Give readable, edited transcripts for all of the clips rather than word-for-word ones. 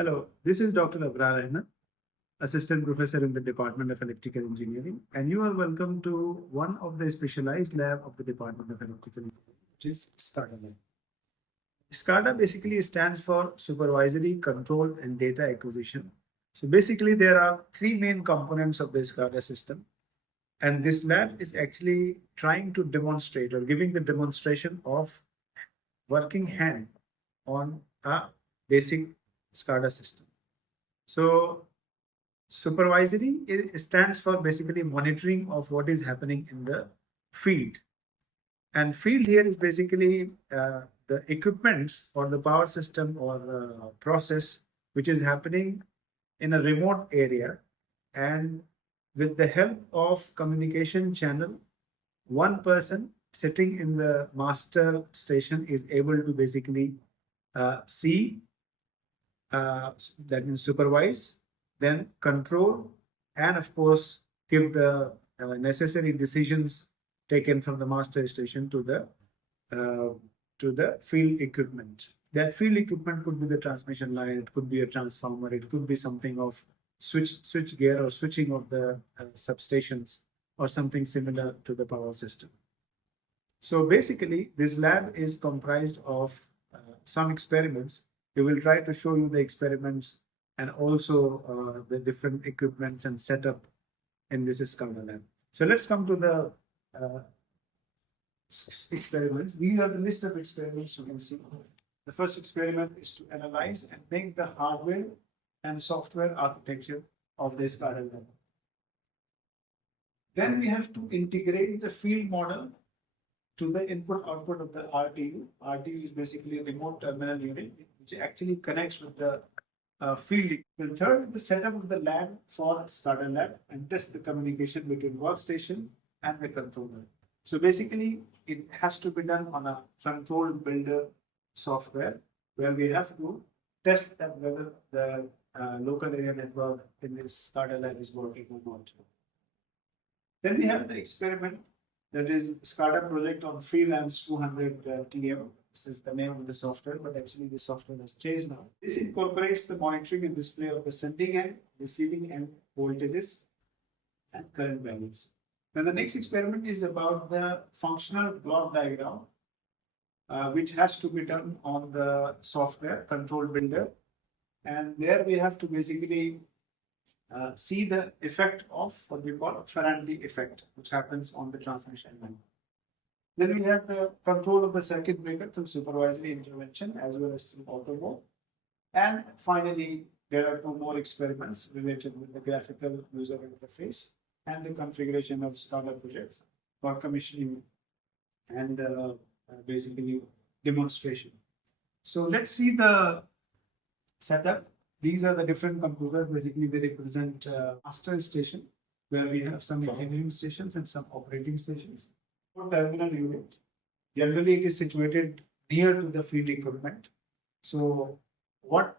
Hello, this is Dr. Abrar Rehna, Assistant Professor in the Department of Electrical Engineering, and you are welcome to one of the specialized lab of the Department of Electrical Engineering, which is Scada Lab. Scada basically stands for Supervisory, Control, and Data Acquisition. So basically, there are three main components of the Scada system, and this lab is actually trying to demonstrate or giving the demonstration of working hand on a basic SCADA system. So supervisory stands for basically monitoring of what is happening in the field. And field here is basically the equipments or the power system or process which is happening in a remote area. And with the help of communication channel, one person sitting in the master station is able to basically see, that means supervise, then control, and of course give the necessary decisions taken from the master station to the field equipment. That field equipment could be the transmission line, it could be a transformer, it could be something of switch gear or switching of the substations or something similar to the power system. So basically, this lab is comprised of some experiments. We will try to show you the experiments and also the different equipments and setup in this Scada lab. So let's come to the experiments. These are the list of experiments you can see. The first experiment is to analyze and make the hardware and software architecture of the Scada lab. Then we have to integrate the field model to the input-output of the RTU. RTU is basically a remote terminal unit, which actually connects with the field. The third is the setup of the lab for Scada lab and test the communication between workstation and the controller. So basically, it has to be done on a control builder software where we have to test that whether the local area network in this Scada lab is working or not. Then we have the experiment, that is SCADA project on freelance 200 TM. This is the name of the software, but actually the software has changed now. This incorporates the monitoring and display of the sending end, receiving end voltages and current values. Now the next experiment is about the functional block diagram, which has to be done on the software control builder. And there we have to basically see the effect of what we call a Faraday effect, which happens on the transmission line. Then we have the control of the circuit breaker through supervisory intervention as well as through auto mode. And finally, there are two more experiments related with the graphical user interface and the configuration of Scada projects for commissioning and basically demonstration. So let's see the setup. These are the different computers. Basically, they represent master station, where we have some engineering stations and some operating stations. For terminal unit, generally it is situated near to the field equipment. So what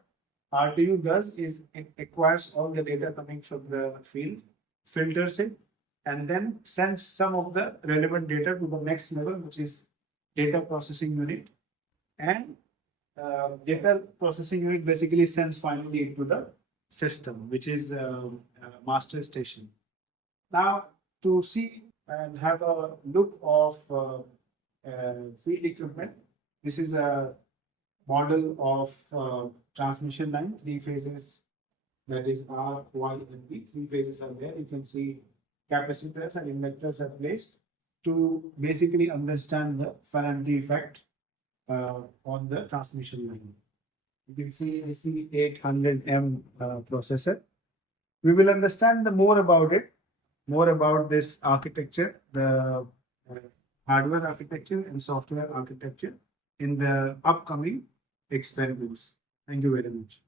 RTU does is it acquires all the data coming from the field, filters it, and then sends some of the relevant data to the next level, which is data processing unit. And data processing unit basically sends finally into the system, which is master station. Now, to see and have a look of field equipment, this is a model of transmission line, three phases, that is R, Y, and B. Three phases are there. You can see capacitors and inductors are placed to basically understand the Faraday effect on the transmission line. You can see AC800M processor. We will understand more about it, more about this architecture, the hardware architecture and software architecture in the upcoming experiments. Thank you very much.